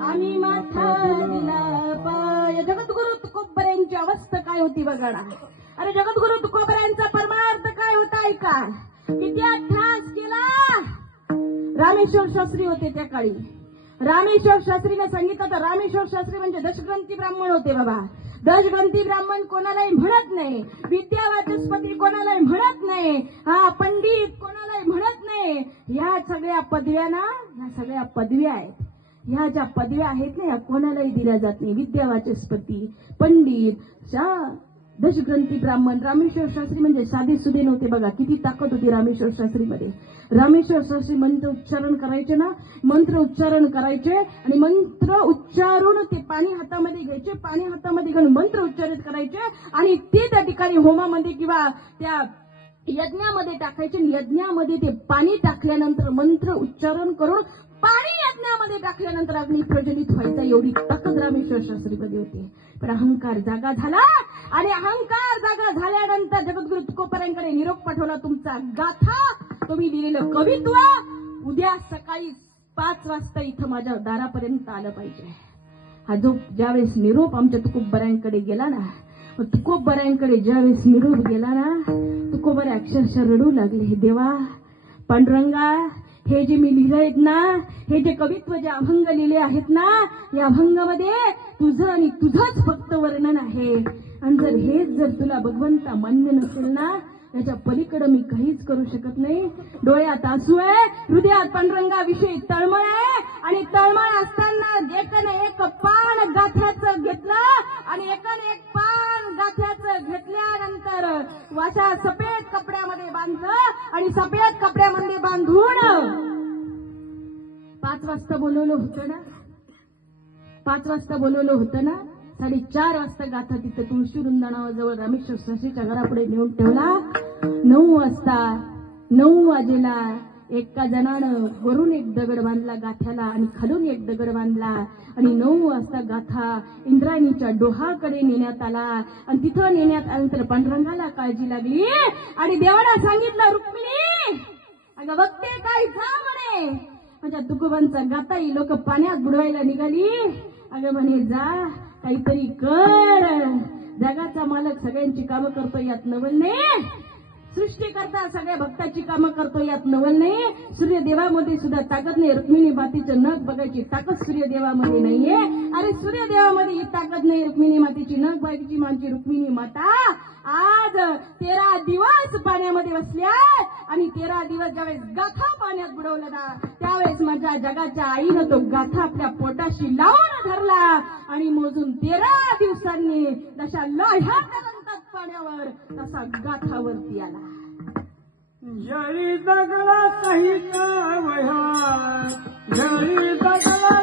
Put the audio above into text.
आम्ही माथा दिला पाय. जगद्गुरु तुकोबऱ्यांची अवस्था काय होती बघा ना. अरे जगद्गुरु तुकोबऱ्यांचा परमार्थ काय होता ऐका. विद्याभ्यास केला. रामेश्वर शास्त्री होते त्या काळी. रामेश्वर शास्त्रीने सांगितलं तर रामेश्वर शास्त्री म्हणजे दशग्रंथी ब्राह्मण होते बाबा. दशग्रंथी ब्राह्मण कोणालाही म्हणत नाही. विद्यावाचस्पती कोणालाही म्हणत नाही. हा पंडित कोणालाही म्हणत नाही. ह्या सगळ्या पदव्या ना, ह्या सगळ्या पदव्या आहेत. ह्या ज्या पदव्या आहेत ना, ह्या कोणालाही दिल्या जात नाही. विद्यावाचस्पती, पंडित, दशग्रंथी ब्राह्मण. रामेश्वर शास्त्री म्हणजे साधे सुधे नव्हते बघा. किती ताकद होती रामेश्वर शास्त्रीमध्ये. रामेश्वर शास्त्री मंत्र उच्चारण करायचे ना, मंत्र उच्चारण करायचे आणि मंत्र उच्चारून ते पाणी हातामध्ये घ्यायचे. पाणी हातामध्ये घेऊन मंत्र उच्चारित करायचे आणि ते त्या ठिकाणी होमामध्ये किंवा त्या यज्ञामध्ये टाकायचे. यज्ञामध्ये ते पाणी टाकल्यानंतर मंत्र उच्चारण करून पाणी यज्ञामध्ये टाकल्यानंतर अग्नी प्रज्वलित व्हायचा. एवढी ताकद रामेश्वर शास्त्रीमध्ये होती. पण अहंकार जागा झाला आणि अहंकार जागा झाल्यानंतर जगद्गुरु तुकोबऱ्यांकडे निरोप पाठवला. तुमचा गाथा, तुम्ही लिहिलेलं कवित्व उद्या सकाळी 5 वाजता इथं माझ्या दारापर्यंत आलं पाहिजे. हा जो ज्यावेळेस निरोप आमच्या तुकोबऱ्यांकडे गेला ना, तुकोबऱ्यांकडे ज्यावेळेस निरोप गेला ना, तुकोबरे अक्षरशः रडू लागले. देवा पांडुरंगा, हे जे मी लिहिलेत ना, हे जे कवित्व जे अभंग लिहिले आहेत ना, या अभंगामध्ये तुझं आणि तुझंच फक्त वर्णन आहे. आणि जर हेच जर तुला भगवंता मान्य नसेल ना, याच्या पलीकडे मी काहीच करू शकत नाही. डोळ्यात आसू आहे, हृदयात पांडुरंगाविषयी तळमळ आहे आणि तळमळ असताना एकाने एक पान गाथ्याचं घेतलं आणि एकाने एक पान गाथ्याचं घेतल्यानंतर वाशा सफेद कपड्यामध्ये बांधलं आणि सफेद कपड्यामध्ये बांधून 5 वाजता बोलवलं होतं ना, 5 वाजता बोलवलं होतं ना, 4:30 वाजता गाथा तिथं तुळशी वृंदावनाजवळ रामेश्वर शास्त्रीच्या घरापुढे नेऊन ठेवला. 9 वाजता 9 वाजेला एका जणानं वरून एक दगड बांधला गाथ्याला आणि खालून एक दगड बांधला आणि 9 वाजता गाथा इंद्रायणीच्या डोहाकडे नेण्यात आला. आणि तिथं नेण्यात आल्यानंतर पांडुरंगाला काळजी लागली आणि देवाला सांगितलं, रुक्मिणी अगं बघते काय जा म्हणे, माझ्या तुकोबांचा गाथा ही लोक पाण्यात बुडवायला निघाली. अगं म्हणे जा काहीतरी कर. जगाचा मालक सगळ्यांची कामं करतो यात नवल नाही. सृष्टीकर्ता सगळ्या भक्ताची कामं करतो यात नवल नाही. सूर्यदेवामध्ये सुद्धा ताकद नाही. रुक्मिणी मातेचं नख बघायची ताकद सूर्यदेवामध्ये नाहीये. अरे सूर्यदेवामध्ये ही ताकद नाही. रुक्मिणी मातेची नख बघायची माझी रुक्मिणी माता आज 13 दिवस पाण्यामध्ये बसल्या आणि 13 दिवस ज्यावेळेस गाथा पाण्यात बुडवलं ना, त्यावेळेस माझ्या जगाच्या आईनं तो गाथा आपल्या पोटाशी लावून धरला आणि मोजून 13 दिवसांनी जशा लोह्या तरंगतात पाण्यावर तसा गाथावरती आला. जळी दगडा सहित वह्या, जळी दगडा